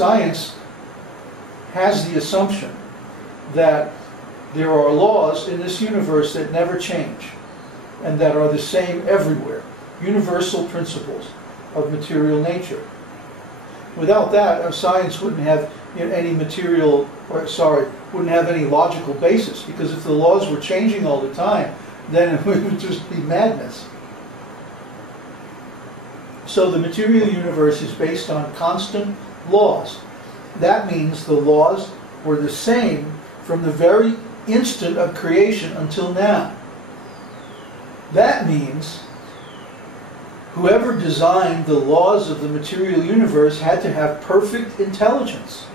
science has the assumption that there are laws in this universe that never change and that are the same everywhere. Universal principles of material nature. Without that, science wouldn't have any wouldn't have any logical basis, because if the laws were changing all the time, then it would just be madness. So the material universe is based on constant laws. That means the laws were the same from the very instant of creation until now. That means whoever designed the laws of the material universe had to have perfect intelligence.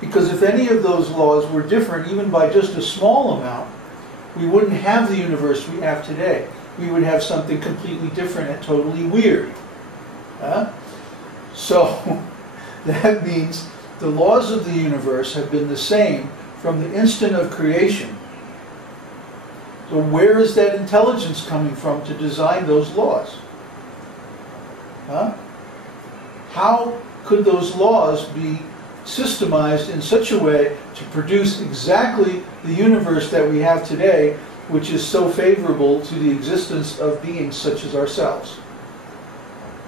Because if any of those laws were different, even by just a small amount, we wouldn't have the universe we have today. We would have something completely different and totally weird. So that means the laws of the universe have been the same from the instant of creation. So where is that intelligence coming from to design those laws? How could those laws be systemized in such a way to produce exactly the universe that we have today, which is so favorable to the existence of beings such as ourselves?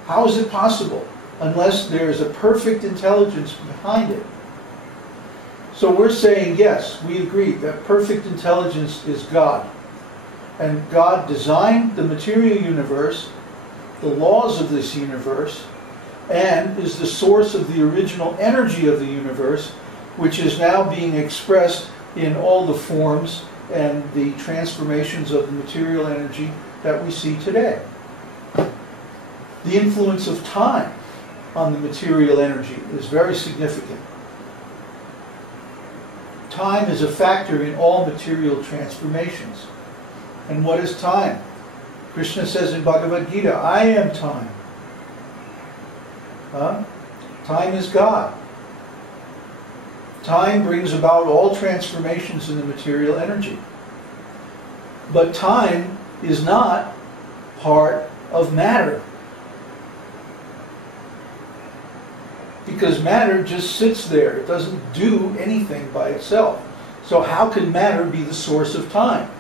How is it possible unless there is a perfect intelligence behind it? So we're saying, yes, we agree that perfect intelligence is God. And God designed the material universe, the laws of this universe, and is the source of the original energy of the universe, which is now being expressed in all the forms and the transformations of the material energy that we see today. The influence of time on the material energy is very significant. Time is a factor in all material transformations. And what is time? Krishna says in Bhagavad Gita, I am time. Time is God. Time brings about all transformations in the material energy. But time is not part of matter. Because matter just sits there. It doesn't do anything by itself. So how can matter be the source of time?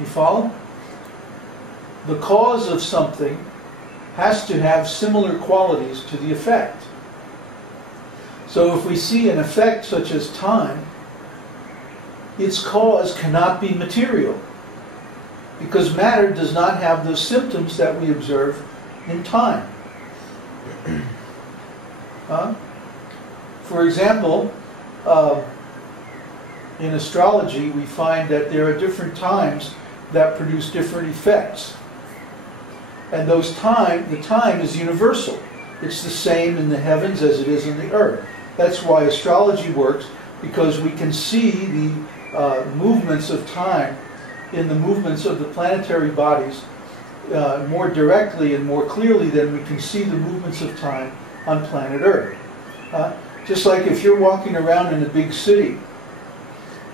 You follow? The cause of something has to have similar qualities to the effect. So if we see an effect such as time, its cause cannot be material, because matter does not have those symptoms that we observe in time. For example, in astrology we find that there are different times that produce different effects. And the time is universal. It's the same in the heavens as it is in the earth. That's why astrology works, because we can see the movements of time in the movements of the planetary bodies more directly and more clearly than we can see the movements of time on planet Earth. Just like if you're walking around in a big city,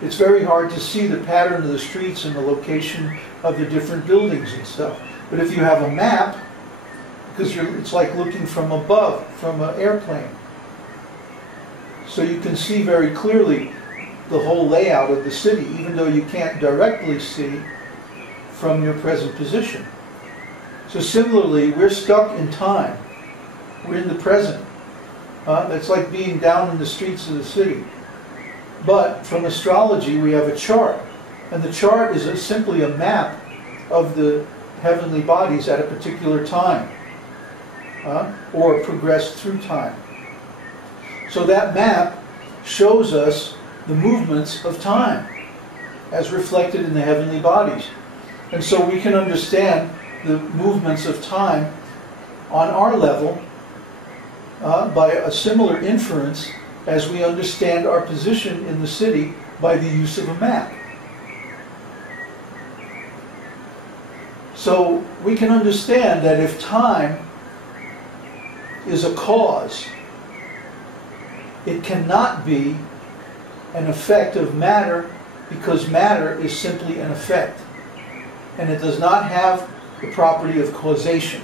it's very hard to see the pattern of the streets and the location of the different buildings and stuff. But if you have a map, because it's like looking from above, from an airplane. So you can see very clearly the whole layout of the city, even though you can't directly see from your present position. So similarly, we're stuck in time. We're in the present. That's like being down in the streets of the city. But from astrology, we have a chart. And the chart is simply a map of the heavenly bodies at a particular time, or progressed through time. So that map shows us the movements of time as reflected in the heavenly bodies. And so we can understand the movements of time on our level by a similar inference as we understand our position in the city by the use of a map. So we can understand that if time is a cause, it cannot be an effect of matter, because matter is simply an effect. And it does not have the property of causation.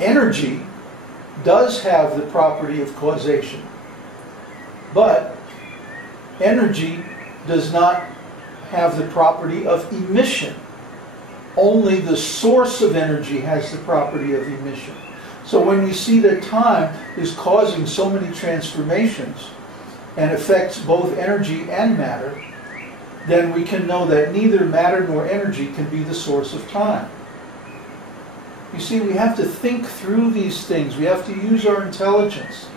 Energy does have the property of causation. But energy does not have the property of emission. Only the source of energy has the property of emission. So when we see that time is causing so many transformations and affects both energy and matter, then we can know that neither matter nor energy can be the source of time. You see, we have to think through these things. We have to use our intelligence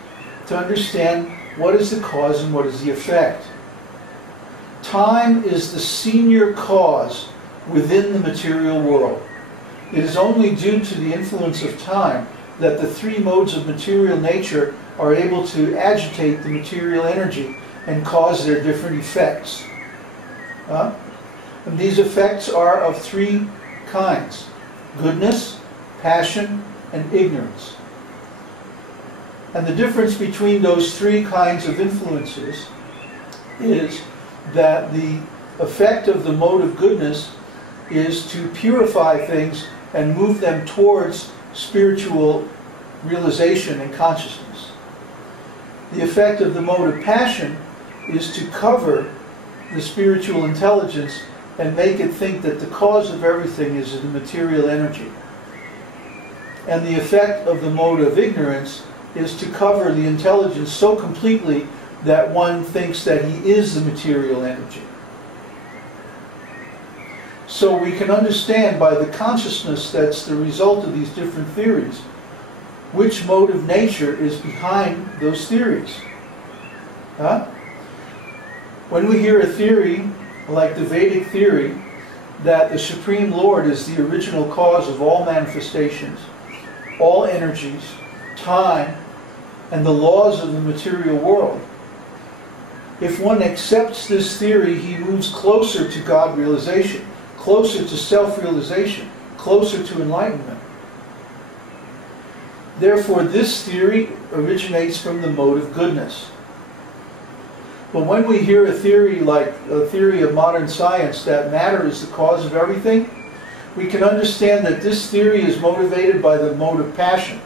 to understand what is the cause and what is the effect. Time is the senior cause within the material world. It is only due to the influence of time that the three modes of material nature are able to agitate the material energy and cause their different effects. And these effects are of three kinds: goodness, passion, and ignorance. And the difference between those three kinds of influences is that the effect of the mode of goodness is to purify things and move them towards spiritual realization and consciousness. The effect of the mode of passion is to cover the spiritual intelligence and make it think that the cause of everything is the material energy. And the effect of the mode of ignorance is to cover the intelligence so completely that one thinks that he is the material energy. So we can understand by the consciousness that's the result of these different theories which mode of nature is behind those theories. When we hear a theory like the Vedic theory that the Supreme Lord is the original cause of all manifestations, all energies, time, and the laws of the material world, if one accepts this theory, he moves closer to God realization, closer to self-realization, closer to enlightenment. Therefore, this theory originates from the mode of goodness. But when we hear a theory like a theory of modern science that matter is the cause of everything, we can understand that this theory is motivated by the mode of passion,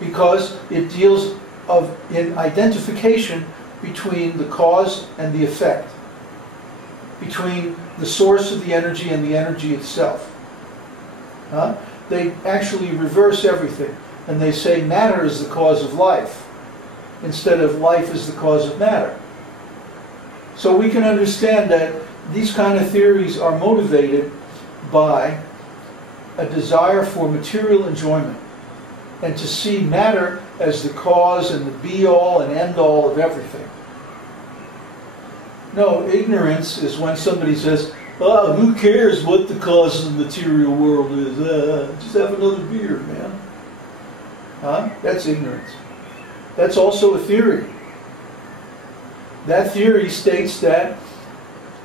because it deals in identification between the cause and the effect, between the source of the energy and the energy itself. They actually reverse everything, and they say matter is the cause of life, instead of life is the cause of matter. So we can understand that these kind of theories are motivated by a desire for material enjoyment, and to see matter as the cause and the be-all and end-all of everything. No, ignorance is when somebody says, "Oh, who cares what the cause of the material world is? Just have another beer, man." That's ignorance. That's also a theory. That theory states that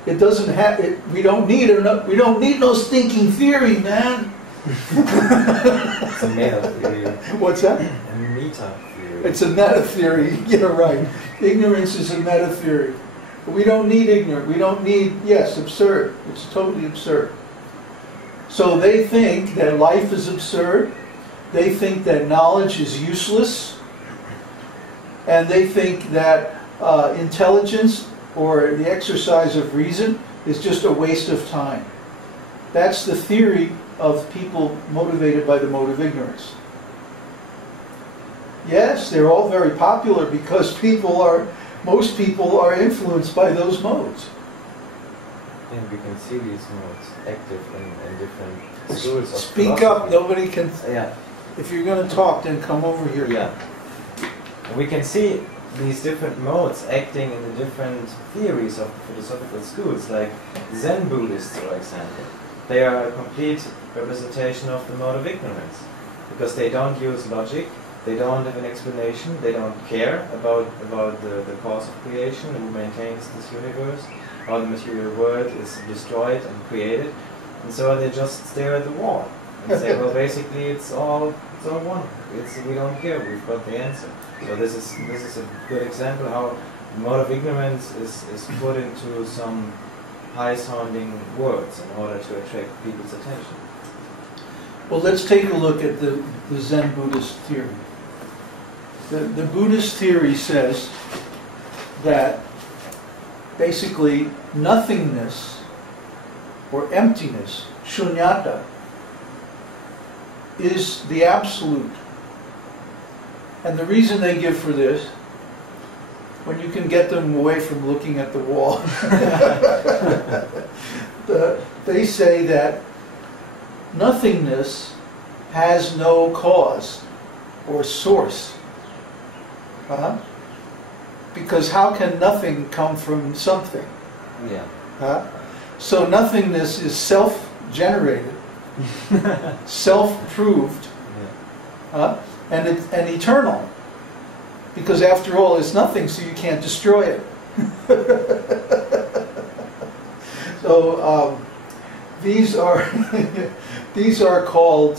it doesn't have it. We don't need no stinking theory, man. It's a meta theory. What's that? A meta theory. It's a meta theory. You're right. Ignorance is a meta theory. But we don't need ignorant. We don't need, yes, absurd. It's totally absurd. So they think that life is absurd. They think that knowledge is useless. And they think that intelligence or the exercise of reason is just a waste of time. That's the theory of people motivated by the mode of ignorance. Yes, they're all very popular because most people are influenced by those modes. And we can see these modes active in different schools of Speak philosophy. up, nobody can. Yeah. If you're going to talk, then come over here. Yeah. And we can see these different modes acting in the different theories of philosophical schools, like Zen Buddhists, for example. They are a complete representation of the mode of ignorance, because they don't use logic, they don't have an explanation, they don't care about the cause of creation, who maintains this universe, how the material world is destroyed and created, and so they just stare at the wall and say, well, basically it's all one. We don't care. We've got the answer. So this is a good example how the mode of ignorance is put into some high-sounding words in order to attract people's attention. Well, let's take a look at the Zen Buddhist theory. The Buddhist theory says that basically nothingness or emptiness, shunyata, is the absolute. And the reason they give for this, when you can get them away from looking at the wall, they say that nothingness has no cause or source. Because how can nothing come from something? Yeah. So nothingness is self-generated, self-proved, and eternal. Because after all, it's nothing, so you can't destroy it. So these are these are called